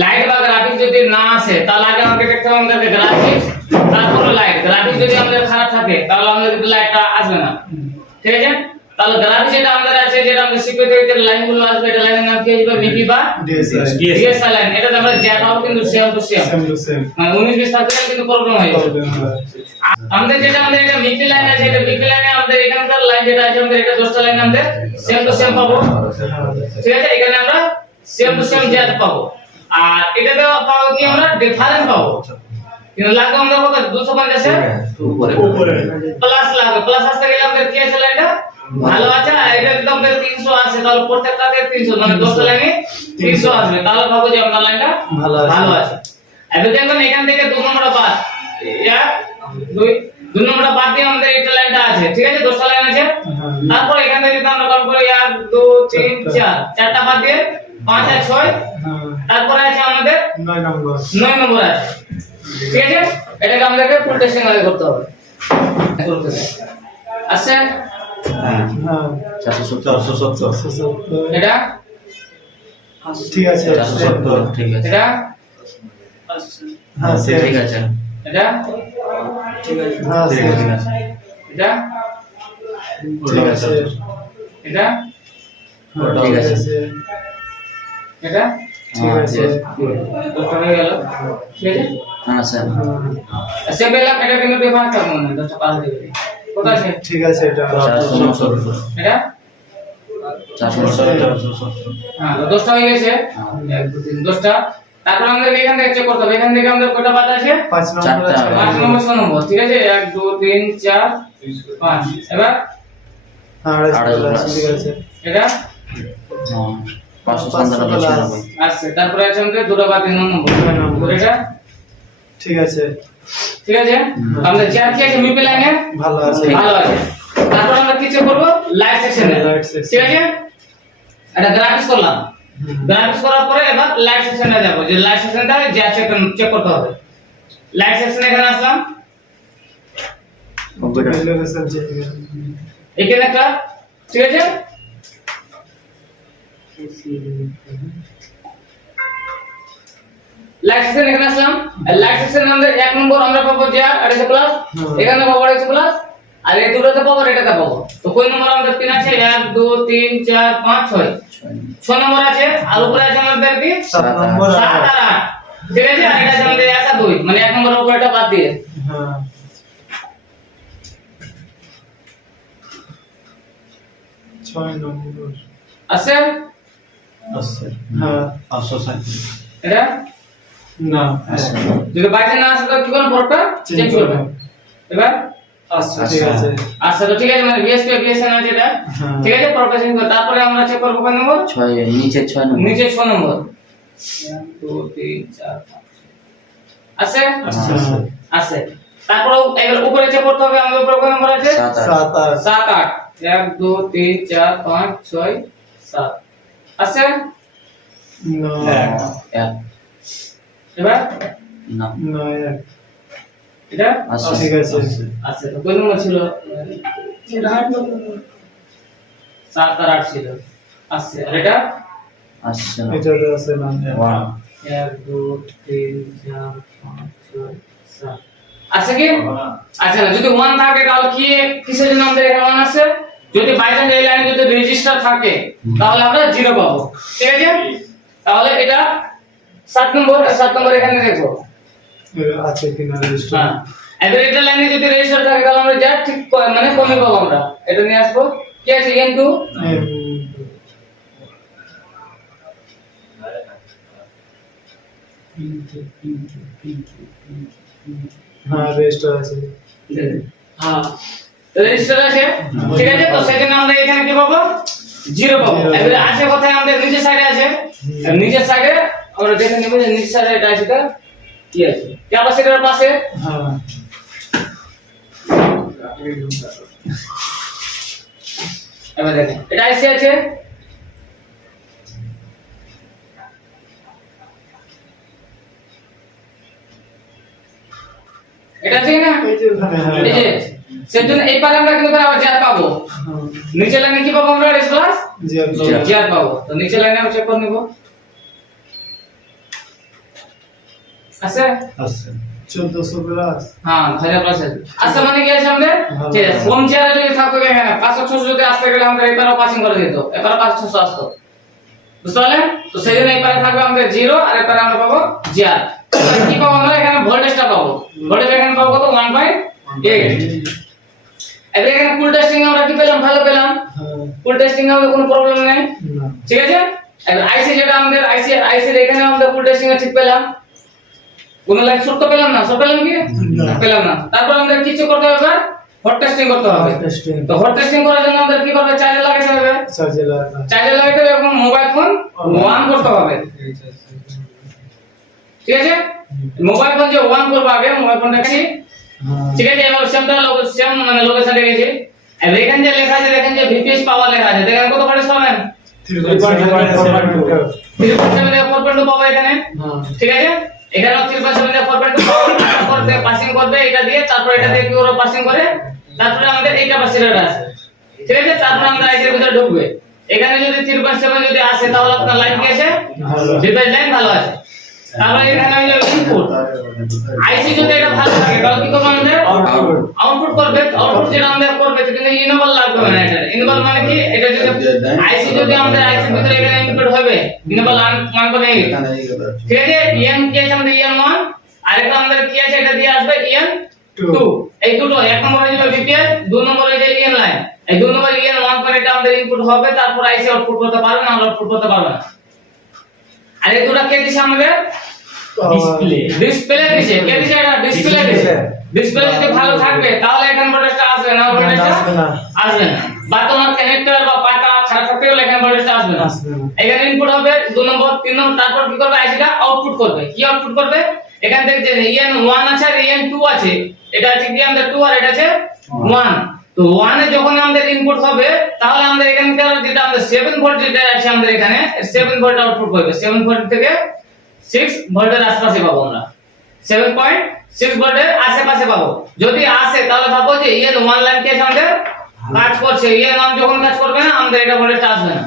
Light বা graphics যদি না আসে তাহলে আগে আমাকে দেখতে হবে আমাদের গ্রাফিক্স তারপরে লাইট। গ্রাফিক্স যদি আমাদের খারাপ থাকে তাহলে আমাদের কিন্তু লাইটটা আসবে না, ঠিক আছে? তাহলে গ্রাফিক্স যেটা আমাদের আছে, যেটা আমাদের সিকিউরিটি ভিতরে লাইনগুলো আসবে, এটা লাইনের নাম কি হবে? মিপি বা ডিএসএল লাইন। এটা আমরা যা পাবো কিন্তু সেম টু সেম, মানে 19 20 থাকলে কিন্তু প্রবলেম হয়ে যাবে। আমাদের যেটা আমাদের এটা মিপি লাইন আছে, এটা মিপি লাইনে আমাদের এখানকার লাইন যেটা আছে আমাদের এটা 10টা লাইন আমাদের সেম টু সেম পাবো, ঠিক আছে? এখানে আমরা সেম টু সেম জ্যাট পাবো। আর এটাতে পাবো কি আমরা ডিফারেন্ট পাবো, কিন্তু লাগবে আমরা কত 250 এর উপরে প্লাস লাগবে। প্লাস আসতে গেলে আমাদের কি আছে লাইনটা ভালো আছে, আর এটা যদি আমাদের 300 আসে তাহলে প্রত্যেকটাতে 300 মানে 10 লাইনে 300 আসবে, তাহলে ভাবো যে আমাদের লাইনটা ভালো আছে। এবার দেখুন এখান থেকে 2 নম্বরটা বাদ, 1 2 নম্বরটা বাদ দিয়ে আমাদের এই লাইনটা আছে, ঠিক আছে? 10টা লাইন আছে। তারপর এখান থেকে যদি আমরা কাউন্ট করি 1 2 3 4 চারটা বাদ দিয়ে 5 আর 6, তারপরে আছে আমাদের 9 নম্বর আছে, ঠিক আছে? এটাকে আমাদেরকে ফুল টেস্টিং আগে করতে হবে। আচ্ছা হ্যাঁ 470 এটা ঠিক আছে 470 ঠিক আছে। এটা হ্যাঁ ঠিক আছে এটা ঠিক আছে হ্যাঁ ঠিক আছে এটা ঠিক আছে এটা ঠিক আছে এটা ঠিক আছে দশটা হয়ে গেল, ঠিক আছে? হ্যাঁ স্যার আচ্ছা বেলা এটা কিন্তু ব্যবহার করব না, দশটা পাস দেবে। কত আছে? ঠিক আছে এটা 470 এটা 470 হ্যাঁ দশটা হয়ে গেছে। 1 2 3 দশটা। তারপর আমাদের এখান থেকে চেক করতে হবে, এখান থেকে আমাদের কয়টা বাদ আছে? 5 নম্বর আছে 5 নম্বর 6 নম্বর, ঠিক আছে? 1 2 3 4 5। এবার ঠিক আছে এটা 597 আচ্ছা, তারপরে আছে আমাদের দুটো বাদ 9 নম্বর, এটা ঠিক আছে ঠিক আছে? আমাদের চেয়ার কি আছে? মিপি লাইনে ভালো আছে ভালো আছে। তারপর আমরা কি চেক করব? লাইট সেকশনে, Light section। ঠিক আছে? এটা গ্রাফিক্স করলাম। গ্রাফিক্স করার পরে এবার লাইট সেকশনে যাব, যে লাইট সেকশনটা যা চেক করতে হবে। লাইট সেকশনে এখানে আসলাম, কম্পিউটার লোকেশন চেক এখানে একটা, ঠিক আছে? লাইট সেকশন এখানে আসলাম। লাইট সেকশনে আমাদের 1 নম্বর আমরা পাবো যা আর এটা প্লাস, এখানে পাবো আর এটা প্লাস, আর এই দুটোতে পাবো আর এটাতে পাবো। তো কোন নম্বর আমাদের 3 আছে? 1 2 3 4 5 6 6 নম্বর আছে। আর উপরে আছে আমাদের কি 7 নম্বর 7 আর 8, ঠিক আছে? আর এটা আছে আমাদের 1 আর 2, মানে 1 নম্বরের উপরেটা বাদ দিয়ে। হ্যাঁ 6 নম্বর আছে আছে হ্যাঁ 537 এটা না যদি বাইরে না আসে তো কি করব? পরটা চেক করবে। এবার আচ্ছা ঠিক আছে আচ্ছা তো ঠিক আছে, মানে বিএসপি বিএসএন আছে এটা, হ্যাঁ। ঠিক আছে? প্রফেশন করে তারপরে আমরা চেক করব কোন নম্বর? 6 নিচে 6 নম্বর নিচে 6 নম্বর 1 2 3 4 5 আছে আচ্ছা আছে। তারপর এবার উপরে চেক করতে হবে, আমাদের উপরে কোন নম্বর আছে? 7 আর 7 8 1 2 3 4 5 6 7 আছে। না এক এবার না না এটা আছে ঠিক আছে আছে। তো কোন নম্বর ছিল? 7 আর 8 ছিল। আছে। আর এটা আসছে না এটা তো আছে না 1 2 3 4 5 6 7 আছে কি? আচ্ছা না, যদি 1 থাকে তাহলে কি কিসের জন্য আমাদের এখানে 1 আছে? যদি বাইরে এই লাইনে যদি রেজিস্টার থাকে তাহলে আমরা 0 পাবো, ঠিক আছে? তাহলে এটা 7 নম্বর এখানে দেখো আছে কিনা রেজিস্টার হ্যাঁ। এবার এটা লাইনে যদি রেজিস্টার থাকে তাহলে আমরা যা ঠিক মানে কমই পাবো। আমরা এটা নিয়ে আসবো, কি আছে? n2 হ্যাঁ রেজিস্টার আছে হ্যাঁ রেজিস্টার আছে, ঠিক আছে? তো সেজন্য আমরা এখানে কি পাবো? 0 পাবো। এবার আছে কোথায়? আমাদের নিচের সাইডে আছে। নিচের সাইডে আমরা দেখে নেব যে নিচের সাইডে এটা আছে, কি আছে? ক্যাপাসিটরের পাশে হ্যাঁ এবার দেখেন এটা আইসি আছে, এটা আছে না? এই যে ওখানে এই যে সেজন্য এই পারে আমরা কিন্তু আবার জ্যার পাবো। নিচের লাইনে কি পাবো আমরা? এস প্লাস জি জ্যার পাবো। তো নিচের লাইনে আমরা চেক করে নেব। আছে? আছে 1400 প্লাস। হ্যাঁ 1000 প্লাস আছে। আচ্ছা মানে কি আছে আমাদের? ঠিক আছে, কম চেয়ারে যদি থাকতো এখানে 500 600 যদি আসতে গেলে আমাদের এবারও পাসিং করে দিত, এবারও 500 600 আসতো, বুঝতে পারলেন? তো সেই জন্য এবারে থাকবে আমাদের 0 আর এবারে আমরা পাবো জিআর। তাহলে কি পাবো আমরা এখানে? ভোল্টেজটা পাবো। ভোল্টেজ এখানে পাবো কত? 1.8। এবারে এখানে ফুল টেস্টিং আমরা কি পেলাম? ভালো পেলাম। হ্যাঁ ফুল টেস্টিং এ কোনো প্রবলেম নেই, না ঠিক আছে? এবার আইসি যেটা আমাদের আইসি এর এখানে আমরা ফুল টেস্টিং এ ঠিক পেলাম। কোন লাইন শর্ট তো পেলাম না, শর্ট পেলাম কি? না। পেলাম না। তারপর আমাদের কিছু করতে হবে, হট টেস্টিং করতে হবে। টেস্টিং তো হট টেস্টিং করার জন্য আমাদের কি করবে? চার্জার লাগাতে হবে। চার্জে লাগা। চার্জার লাগাতে হবে এবং মোবাইল ফোন অন করতে হবে, ঠিক আছে? মোবাইল ফোন যে অন করব আগে মোবাইল ফোনটা কি, হ্যাঁ ঠিক আছে? এবার সেম মানে লোকেশন রেখেছি। এবার এখানে যে লেখা আছে দেখেন যে ভিপিএস পাওয়ার লেখা আছে, দেখেন কত ভোল্টেজ পাবেন? 3.7 4.2 পাবো এখানে, হ্যাঁ ঠিক আছে? এখানে 3.7 4.2 পাওয়ার করতে পাসিং করবে এটা দিয়ে, তারপর এটা দিয়ে কি করে পাসিং করে, তারপরে আমাদের এই ক্যাপাসিটর আছে, ঠিক আছে? তারপর আমরা আইসির ভিতরে ঢুকবে। এখানে যদি 3.7 যদি আসে তাহলে আপনার লাইন কি আছে? ভালো। ডিভাইস লাইন ভালো আছে। তারপর এখানে হলো ইনপুট। আইসি যদি এটা ভালো থাকে তাহলে কি করবে আমাদের? আউটপুট আউটপুট করবে। আউটপুট যেটা আমাদের করবে কিন্তু ইনেবল লাগবে না এটা। ইনেবল মানে কি? এটা যদি আইসি যদি আমাদের আইসির ভিতরে এখানে ইনপুট হবে, ইনেবল মান করে নেই, ঠিক আছে? ইএন কি আছে আমাদের? ইএন 1 আর একটা আমাদের কি আছে? এটা দিয়ে আসবে ইএন 2। এই দুটো, এক নম্বর হয়ে যাবে ভিপিএস, দুই নম্বর হয়ে যাবে ইএন লাইন। এই দুই নম্বর ইএন 1 করে এটা আমাদের ইনপুট হবে, তারপর আইসি আউটপুট করতে পারবে না, আমরা আউটপুট করতে পারবে না। আর এই দুটো কে দিছে আমাদের? ডিসপ্লে দিছে। কে দিছে এটা? ডিসপ্লে দিছে। ডিসপ্লে যদি ভালো থাকবে তাহলে এখানে ভোল্টেজটা আসবে না, ভোল্টেজটা আসবে না। আসবে না। বা তোমার কানেক্টর বা পাতা খারাপ থাকতে গেলে এখানে ভোল্টেজটা আসবে না। আসবে না। এখানে ইনপুট হবে 2 নম্বর 3 নম্বর, তারপর কি করবে? আইসিটা আউটপুট করবে। কি আউটপুট করবে? এখান থেকে যে EN 1 আছে আর EN 2 আছে, এটা আছে কি আমাদের 2 আর এটা আছে 1। তো 1 এ যখন আমাদের ইনপুট হবে তাহলে আমাদের এখানকার যেটা আমাদের 7 ভোল্ট যেটা আছে আমাদের এখানে 7 ভোল্ট আউটপুট করবে। 7 ভোল্ট থেকে 6 ভোল্টের আশেপাশে পাবো আমরা, 7.6 ভোল্টের আশেপাশে পাবো। যদি আসে তাহলে ভাবো যে EN 1 লাইন কি আছে আমাদের? কাজ করছে। EN 1 যখন কাজ করবে না আমাদের এটা ভোল্টেজটা আসবে না।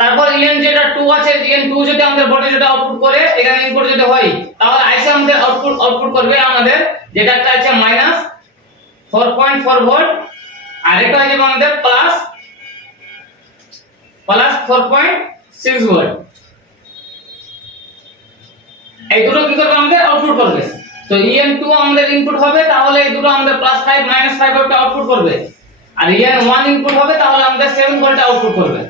তারপর EN যেটা 2 আছে, EN 2 যদি আমাদের ভোল্টেজ যেটা আউটপুট করে এখানে ইনপুট যদি হয় তাহলে আইসি আমাদের আউটপুট করবে আমাদের যেটা একটা আছে -4.4 ভোল্ট আর এটা হচ্ছে আমাদের প্লাস 4.6 ভোল্ট। এই দুটো কি করবে? আমাদের আউটপুট করবে। তো EN 2 আমাদের ইনপুট হবে তাহলে এই দুটো আমাদের +5 -5 ভোল্ট আউটপুট করবে। আর EN 1 ইনপুট হবে তাহলে আমাদের 7 ভোল্ট আউটপুট করবে।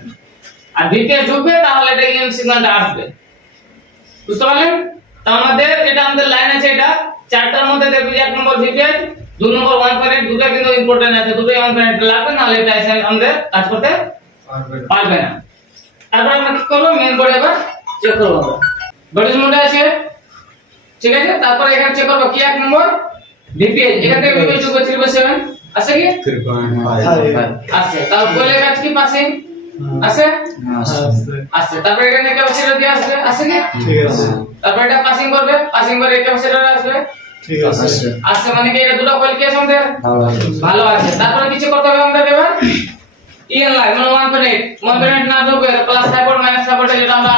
আর ভিপিএস ঢুকবে তাহলে এটা EN সিগন্যালটা আসবে, বুঝতে পারলেন? তো আমাদের যেটা আমাদের লাইন আছে এটা চারটার মধ্যে দেখবি, এক নম্বর ভিপিএস, দুই নম্বর 1.8, দুটো কিন্তু ইম্পর্টেন্ট আছে, দুটোই 1.8 লাগবে, নাহলে এটা এসে আমাদের কাজ করতে পারবে না। তারপর আমরা কি করব? মেইন বোর্ড এবার চেক করব। আমরা ভোল্টেজ মোডে আছে, ঠিক আছে? তারপর এখানে চেক করব কি? এক নম্বর ভিপিএস, এখান থেকে ভিপিএস ঢুকবে 3/7 আছে কি? 3.5 আছে। তারপর কোয়েলের কাজ কি? পাসিং আছে, আছে। তারপর এখানে ক্যাপাসিটর দিয়ে আসবে, আছে কি? ঠিক আছে তারপর এটা পাসিং করবে, পাসিং করে ক্যাপাসিটর আসবে, ঠিক আছে আছে। মানে কি এটা দুটো কোয়েল কি আছে আমাদের? ভালো আছে। তারপরে কিছু করতে হবে আমাদের এবার EN লাইন মানে 1.8 না ঢুকবে +5 ভোল্ট -5 ভোল্ট যেটা আমরা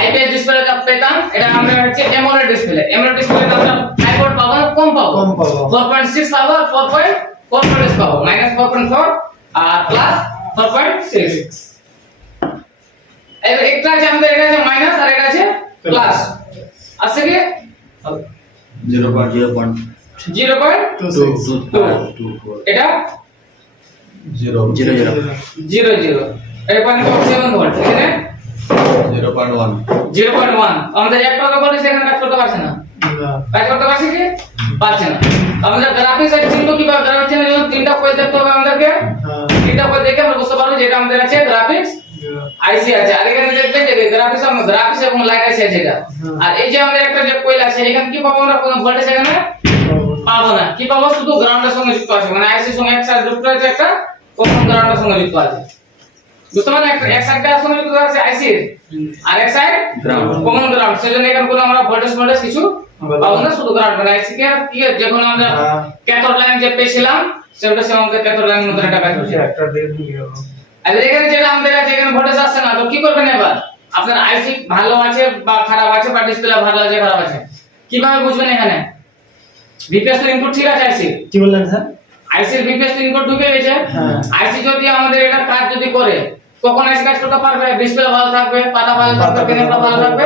আইপিএস ডিসপ্লেতে পেতাম, এটা আমরা হচ্ছে AMOLED ডিসপ্লে। AMOLED ডিসপ্লেতে আমরা 5 ভোল্ট পাবো না, কম পাবো, কম পাবো। 4.6 পাবো, 4.4 ভোল্ট পাবো, -4.4 আর +4.6। এবার একটা আছে আমাদের, এটা আছে মাইনাস আর এটা আছে প্লাস, আছে কি? 0.0.2 0.26 এটা 0 0 এটা 0.7 ভোল্ট, এখানে 0.1। আমাদের এক টাকা বলে সেখানে কাজ করতে পারছে না, না কাজ করতে পারছে কি? পারছে না। আমাদের গ্রাফিক্স এর চিহ্ন কি? গ্রাফিক্স এর জন্য তিনটা কয়েল দেখতে হবে আমাদেরকে। হ্যাঁ তিনটা কয়েল দেখে আমরা বুঝতে পারবো যে এটা আমাদের আছে গ্রাফিক্স আইসি আছে। আর এখানে দেখবেন যে গ্রাফিক্স এবং লাইট আছে যেটা। আর এই যে আমাদের একটা যে কয়েল আছে, এখানে কি পাবো আমরা? কোনো ভোল্টেজ এখানে পাবো না। কি পাবো? শুধু গ্রাউন্ডের সঙ্গে যুক্ত আছে, মানে আইসির সঙ্গে একসাথে যুক্ত আছে, একটা কমন গ্রাউন্ডের সঙ্গে যুক্ত আছে, বুঝতে পারলেন? এক সাইড কার সঙ্গে যুক্ত আছে আইসির, আর এক সাইড কমন গ্রাউন্ড। সেজন্য এখানে কোনো আমরা ভোল্টেজ কিছু পাবো না, শুধু গ্রাউন্ড। মানে আইসি কে কি যখন আমরা ক্যাথোড লাইন যে পেয়েছিলাম সেটা সে আমাদের ক্যাথোড লাইনের মধ্যে একটা কাজ করছে। একটা দেখ নিয়ে আর এখানে যেটা আমাদের আছে, এখানে ভোল্টেজ আসছে না, তো কি করবেন এবার? আপনার আইসি ভালো আছে বা খারাপ আছে বা ডিসপ্লে ভালো আছে খারাপ আছে কিভাবে বুঝবেন এখানে ভিপিএস ইনপুট ঠিক আছে আইসি কি বললেন স্যার? আইসির ভিপিএস ইনপুট ঢুকে গেছে হ্যাঁ। আইসি যদি আমাদের এটা কাজ যদি করে কখন আইসি কাজ করতে পারবে ডিসপ্লে ভালো থাকবে পাতা ভালো থাকবে ক্যামেরা ভালো থাকবে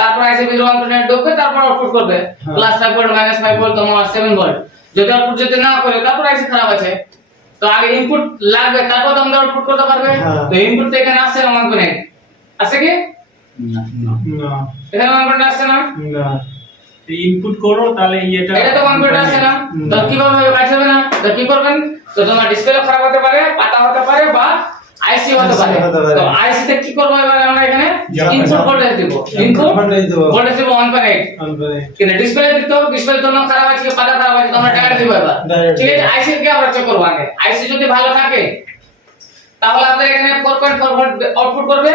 তারপর আইসি বিল অন নেট ঢুকবে তারপর আউটপুট করবে হ্যাঁ। +5 ভোল্ট -5 ভোল্ট তোমার 7 ভোল্ট যদি আউটপুট যদি না করে তারপর আইসি খারাপ আছে তো আগে ইনপুট লাগবে তারপর তোমরা আউটপুট করতে পারবে হ্যাঁ। তো ইনপুট তো এখানে আসছে 1.8 আছে কি না এখানে 1.8 আসছে না না ইনপুট করো তাহলে এটা তো 1.8 আসছে না তো কিভাবে কাজ হবে না তো কি করবেন তো তোমার ডিসপ্লে খারাপ হতে পারে পাতা হতে পারে বা আইসি হতে পারে তো আইসি তে কি করব এবার আমরা এখানে ইনপুট ভোল্টেজ দেব ইনপুট ভোল্টেজ দেব 1.8 কিন্তু ডিসপ্লে দিতে ডিসপ্লে তো খারাপ আছে পাতা খারাপ আছে তোমরা ডাইরেক্ট দিব এবার ঠিক আছে আইসি কে আমরা চেক করব আগে আইসি যদি ভালো থাকে তাহলে আমাদের এখানে 4.4 ভোল্ট আউটপুট করবে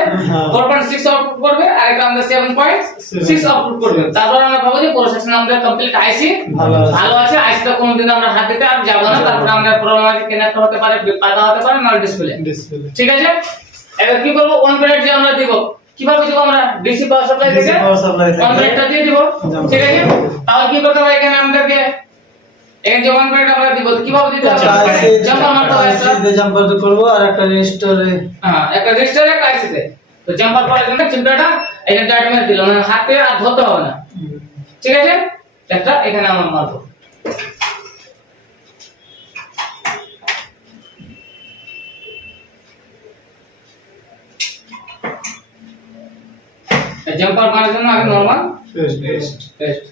4.6 আউটপুট করবে আর এটা আমাদের 7.6 আউটপুট করবে তারপর আমরা ভাবো যে প্রসেসর আমাদের কমপ্লিট আইসি ভালো আছে আইসি তো কোনোদিন আমরা হাত দিতে আর যাব না তারপর আমাদের প্রবলেম আছে কানেক্ট হতে পারে পাতা হতে পারে না ডিসপ্লে ঠিক আছে এবার কি করব 1.8 যে আমরা দিব কিভাবে দিব আমরা ডিসি পাওয়ার সাপ্লাই থেকে 1.8 টা দিয়ে দিব ঠিক আছে তাহলে কি করতে হবে এখানে আমাদেরকে এখানে যে 1.8 আমরা দিব কিভাবে দিতে হবে জাম্পার মারতে হবে আইসি জাম্পার করব আর একটা রেজিস্টারে হ্যাঁ একটা রেজিস্টারে একটা আইসিতে তো জাম্পার করার জন্য চিমটাটা এখানে ডাইরেক্ট মেরে দিলাম মানে হাতে আর ধরতে হবে না ঠিক আছে একটা এখানে আমরা মারবো জাম্পার মারার জন্য আগে নরমাল টেস্ট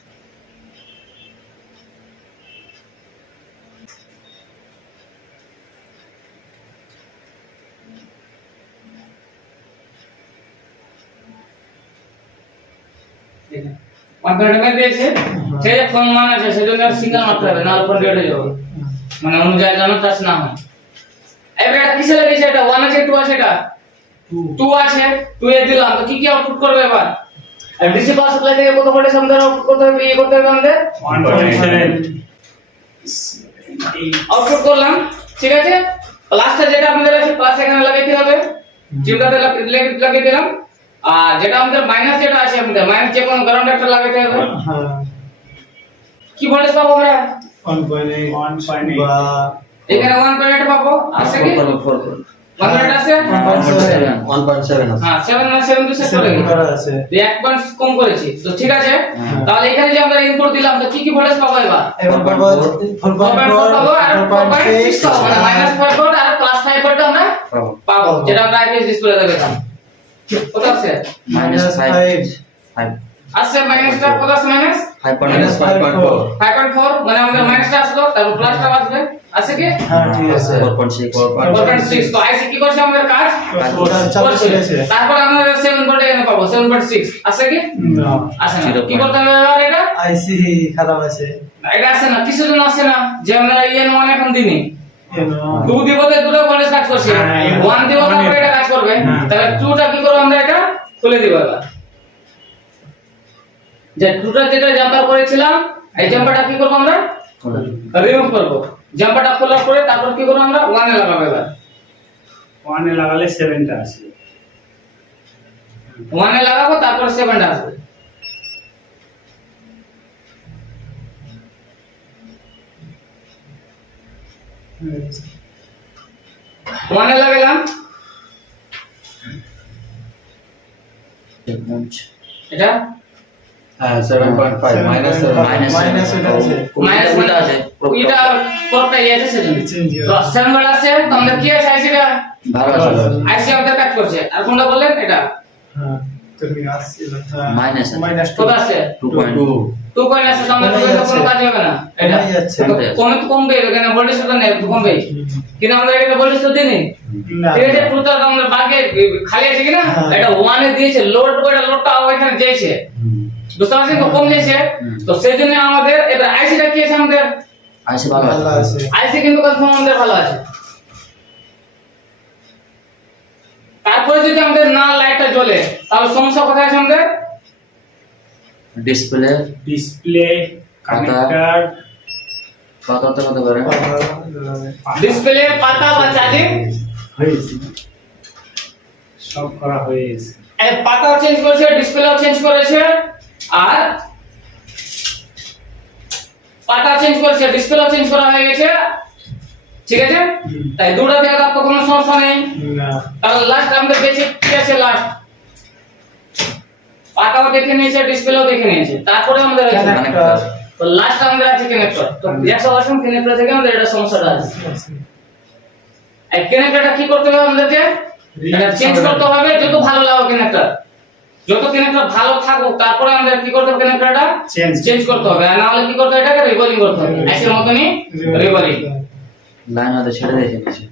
কম্পিউটার মে দিয়েছে সে যে ফোন মান আছে সেজন্য সিঙ্গেল মারতে হবে না ফোন রেডে যাবে মানে অনুযায়ী যেন টাচ না হয় এবারে এটা কিসে লাগিয়েছে এটা 1 আছে 2 আছে এটা 2 আছে 2 এ দিলাম তো কি কি আউটপুট করবে এবার আর ডিসি পাওয়ার সাপ্লাই থেকে কত ভোল্টেজ আমাদের আউটপুট করতে হবে এই করতে হবে আমাদের 1.7 আউটপুট করলাম ঠিক আছে প্লাসটা যেটা আমাদের আছে প্লাস এখানে লাগাইতে হবে চিমটাতে লাগিয়ে দিলাম আর যেটা আমাদের মাইনাস যেটা আছে আমাদের মাইনাস যে কোন গ্রাউন্ড একটা লাগাইতে হবে হ্যাঁ কি ভোল্টেজ পাবো আমরা 1.8 বা এখানে 1.8 পাবো আছে কি 1.8 আছে 1.7 আছে হ্যাঁ 7 না 7 দুসে চলে গেছে করা আছে এই এক পয়েন্ট কম করেছি তো ঠিক আছে তাহলে এখানে যে আমরা ইনপুট দিলাম তো কি কি ভোল্টেজ পাবো এবার এবার পাবো 4.4 পাবো আর 4.6 পাবো মানে -5 ভোল্ট আর +5 ভোল্ট আমরা পাবো যেটা আমরা আইপিএস ডিসপ্লেতে পেতাম কত আছে -5 আছে মাইনাসটা কত আছে মাইনাস -5.4 5.4 মানে আমাদের মাইনাসটা আসলো তারপর প্লাসটা আসবে আছে কি হ্যাঁ ঠিক আছে 4.6 তো আইসি কি করছে আমাদের কাজ চালু করছে করেছে তারপর আমরা 7 ভোল্ট এখানে পাবো 7.6 আছে কি না আসে না কি করতে হবে এবার এটা আইসি খারাপ আছে এটা আসে না কিছু জন আসে না যে আমরা ইএন 1 এখন দিনি কেন 2 দিব তো দুটো ভোল্টেজ কাজ করছে 1 দিব তারপর এটা কাজ করবে তাহলে 2টা কি করব আমরা এটা খুলে দিব এবার যে 2টা যেটা জাম্পার করেছিলাম এই জাম্পারটা কি করব আমরা রিমুভ করব জাম্পারটা খোলার পরে তারপর কি করব আমরা 1 এ লাগাবো এবার 1 এ লাগালে 7 টা আসবে 1 এ লাগাবো তারপর 7 টা আসবে ওয়ানে লাগালাম এটা হ্যাঁ 7.5 মাইনাস মাইনাস এটা আছে মাইনাস এটা আছে এটা পুরোটা ইয়ে আছে সেজন্য তো সেন্টার আছে তো আমরা কি আছে আইসিটা ভালো আছে আইসি আমাদের কাজ করছে আর কোনটা বললেন এটা হ্যাঁ তুমি আসছে মাইনাস মাইনাস কত আছে 2.2 2 পয়েন্ট আছে তো আমরা কোনো কাজ হবে না এটা কমে যাচ্ছে। কমে তো কমবে এখানে ভোল্টেজ তো নেই কমবে কিন্তু আমরা এটা ভোল্টেজ তো দিইনি না ঠিক আছে পুরোটা আমরা বাগে খালি আছে কিনা এটা 1 এ দিয়েছে লোড করে লোডটা ওইখানে যাইছে বুঝতে পারছেন তো কম যাইছে তো সেজন্য আমাদের এবার আইসিটা কি আছে আমাদের আইসি ভালো ভালো আছে আছে আইসি কিন্তু কনফার্ম আমাদের ভালো আছে তারপরে যদি আমাদের না লাইটটা জ্বলে তাহলে সমস্যা কোথায় আছে আমাদের ডিসপ্লে ডিসপ্লে কানেক্টর কত হতে পারে ডিসপ্লে পাতা বা চার্জিং হয়েছে সব করা হয়ে গেছে এই পাতাও চেঞ্জ করেছে, ডিসপ্লেও চেঞ্জ করেছে, আর পাতা চেঞ্জ করেছে, ডিসপ্লেও চেঞ্জ করা হয়ে গেছে, ঠিক আছে? তাই দুটো থেকে তার তো কোনো সমস্যা নেই। না তাহলে লাস্ট আমাদের বেঁচে কি আছে? লাস্ট পাতাও দেখে নিয়েছে, ডিসপ্লেও দেখে নিয়েছে, তারপরে আমাদের আছে কানেক্টর তো লাস্ট আমাদের আছে কানেক্টর। তো 100% কানেক্টর থেকে আমাদের এটা সমস্যাটা আছে। এই কানেক্টরটা কি করতে হবে আমাদেরকে? এটা চেঞ্জ করতে হবে যত ভালো লাগো কানেক্টর, যত কানেক্টর ভালো থাকুক তারপরে আমাদের কি করতে হবে? কানেক্টরটা চেঞ্জ করতে হবে, আর না হলে কি করতে হবে? এটাকে রিবোলিং করতে হবে, এসের মতনই রিবোলিং। লাইন হয়তো ছেড়ে দিয়েছে নিচে।